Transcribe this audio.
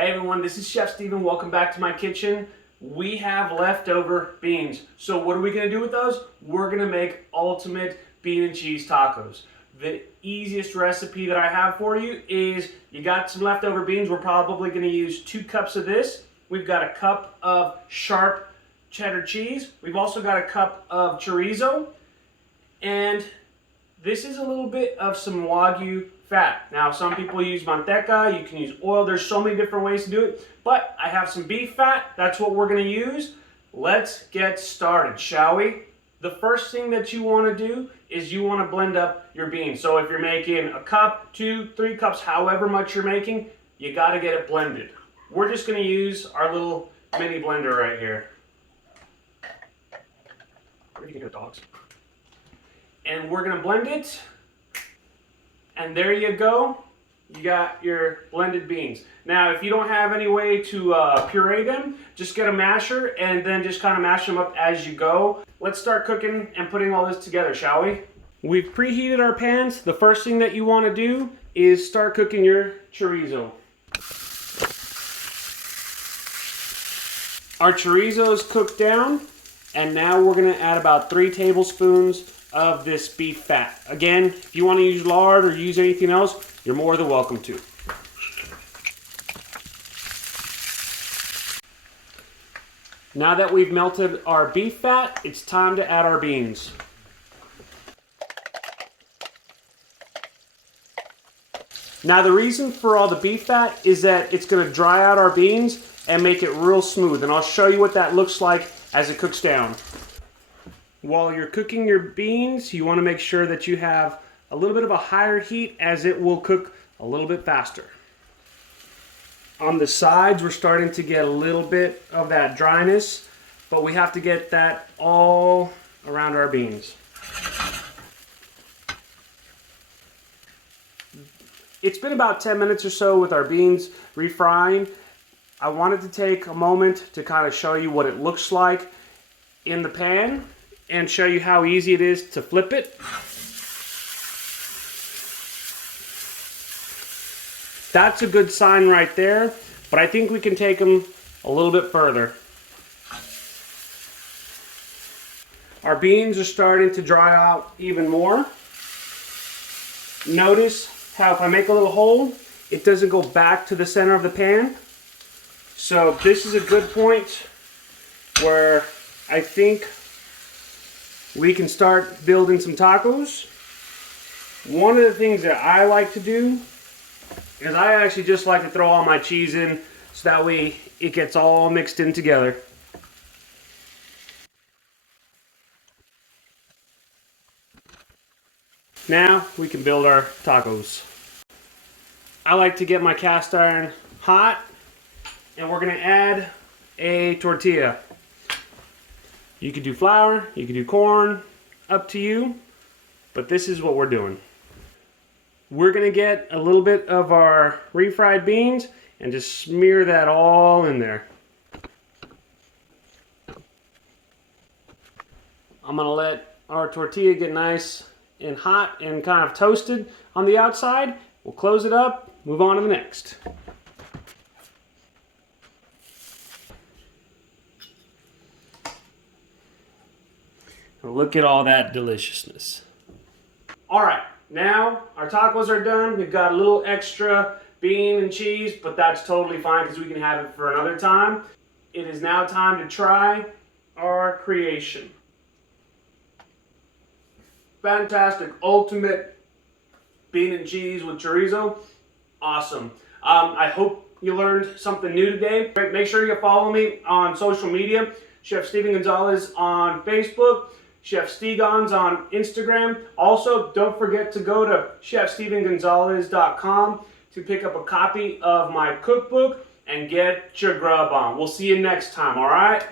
Hey everyone, this is Chef Steven. Welcome back to my kitchen. We have leftover beans. So what are we going to do with those? We're going to make ultimate bean and cheese tacos. The easiest recipe that I have for you is you got some leftover beans. We're probably going to use 2 cups of this. We've got a cup of sharp cheddar cheese. We've also got a cup of chorizo. And this is a little bit of some Wagyu fat. Now, some people use manteca, you can use oil. There's so many different ways to do it, but I have some beef fat. That's what we're gonna use. Let's get started, shall we? The first thing that you wanna do is you wanna blend up your beans. So if you're making a cup, 2, 3 cups, however much you're making, you gotta get it blended. We're just gonna use our little mini blender right here. Where do you get dogs? And we're gonna blend it. And there you go. You got your blended beans. Now, if you don't have any way to puree them, just get a masher and then just kind of mash them up as you go. Let's start cooking and putting all this together, shall we? We've preheated our pans. The first thing that you want to do is start cooking your chorizo. Our chorizo is cooked down, and now we're going to add about 3 tablespoons of this beef fat. Again, if you want to use lard or use anything else, you're more than welcome to. Now that we've melted our beef fat, it's time to add our beans. Now the reason for all the beef fat is that it's going to dry out our beans and make it real smooth, and I'll show you what that looks like as it cooks down. While you're cooking your beans, you want to make sure that you have a little bit of a higher heat, as it will cook a little bit faster. On the sides, we're starting to get a little bit of that dryness, but we have to get that all around our beans. It's been about 10 minutes or so with our beans refrying. I wanted to take a moment to kind of show you what it looks like in the pan and show you how easy it is to flip it. That's a good sign right there, but I think we can take them a little bit further. Our beans are starting to dry out even more. Notice how if I make a little hole, it doesn't go back to the center of the pan. So this is a good point where I think we can start building some tacos. One of the things that I like to do is I actually just like to throw all my cheese in so that way it gets all mixed in together. Now we can build our tacos. I like to get my cast iron hot, and we're gonna add a tortilla. You could do flour, you could do corn, up to you, but this is what we're doing. We're gonna get a little bit of our refried beans and just smear that all in there. I'm gonna let our tortilla get nice and hot and kind of toasted on the outside. We'll close it up, move on to the next. Look at all that deliciousness. All right, now our tacos are done. We've got a little extra bean and cheese, but that's totally fine because we can have it for another time. It is now time to try our creation. Fantastic, ultimate bean and cheese with chorizo. Awesome. I hope you learned something new today. Make sure you follow me on social media. Chef Steven Gonzalez on Facebook. Chef Stegons on Instagram. Also, don't forget to go to chefstevengonzalez.com to pick up a copy of my cookbook and get your grub on. We'll see you next time, all right?